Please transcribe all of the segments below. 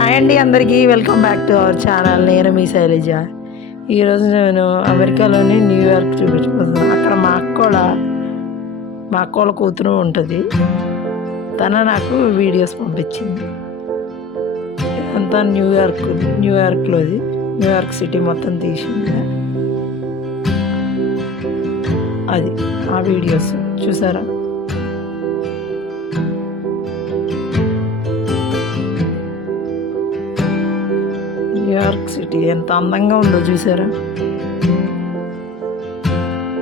హాయ్ అండి అందరికీ welcome back to our channel. నేను మీ శైలజ. ఈరోజు నేను అమెరికాలోని న్యూయార్క్ చూపించబోతున్నాను. అక్కడ మా అక్కోళ్ళ కూతురు ఉంటుంది. తన నాకు వీడియోస్ పంపించింది. ఇదంతా న్యూయార్క్లోది. న్యూయార్క్ సిటీ మొత్తం తీసింది. అది ఆ వీడియోస్ చూసారా? న్యూయార్క్ సిటీ ఎంత అందంగా ఉందో చూసారా?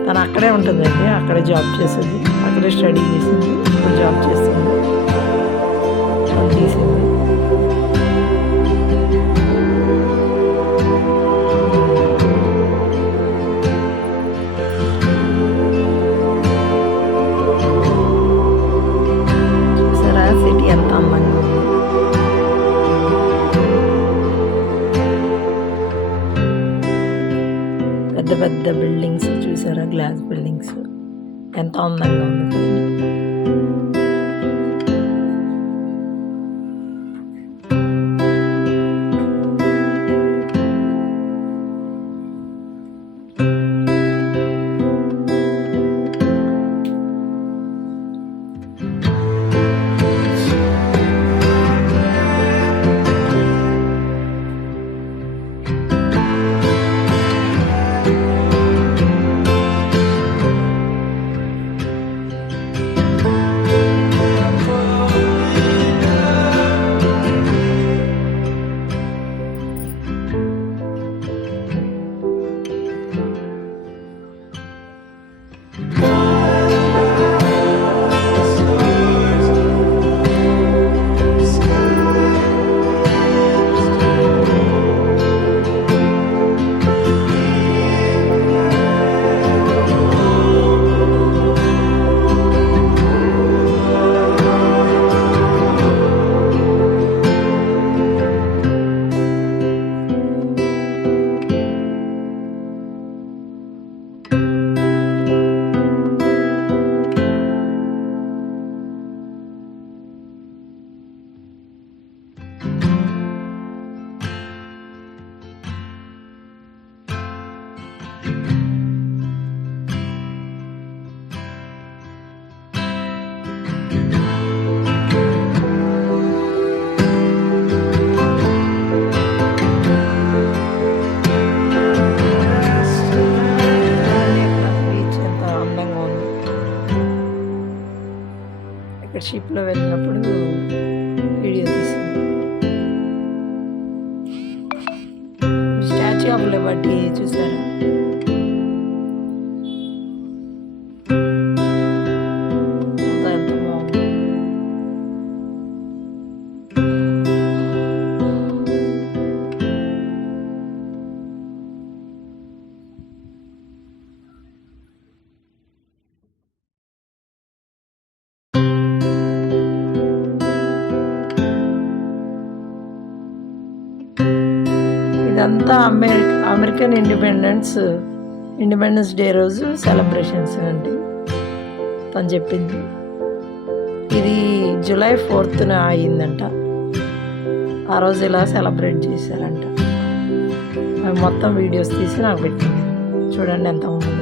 తను అక్కడే ఉంటుందండి, అక్కడే జాబ్ చేసేది, అక్కడే స్టడీ చేసింది, ఇప్పుడు జాబ్ చేస్తుంది. తను తీసింది. చూసారా సిటీ ఎంత అందంగా ఉంది? పెద్ద పెద్ద బిల్డింగ్స్ చూసారా? గ్లాస్ బిల్డింగ్స్ ఎంత అందంగా ఉంది. ఇక్కడ షిప్లో వెళ్ళినప్పుడు వీడియో తీసింది. స్టాచ్యూ ఆఫ్ లిబర్టీ చూసారా? ఎంత బాగుంది. ఇదంతా అమెరికన్ ఇండిపెండెన్స్ డే రోజు సెలబ్రేషన్స్ అండి. తను చెప్పింది ఇది జూలై 4th అయిందంట. ఆ రోజు ఇలా సెలబ్రేట్ చేశారంట. అవి మొత్తం వీడియోస్ తీసి నాకు పెట్టింది. చూడండి ఎంత ఉంది.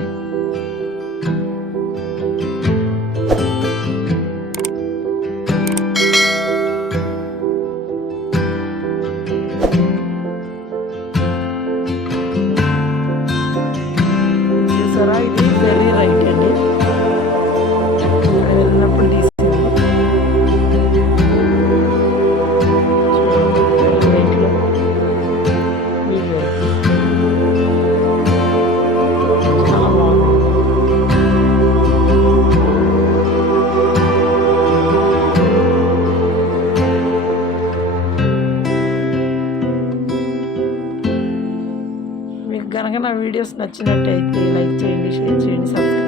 ఇది వెరీ రైట్ అండి. వెళ్ళినప్పుడు తీసింది. వీడియో చాలా బాగుంది. మీకు కనుక నా వీడియోస్ నచ్చినట్టయితే లైక్ చేయండి, షేర్ చేయండి, సబ్స్క్రైబ్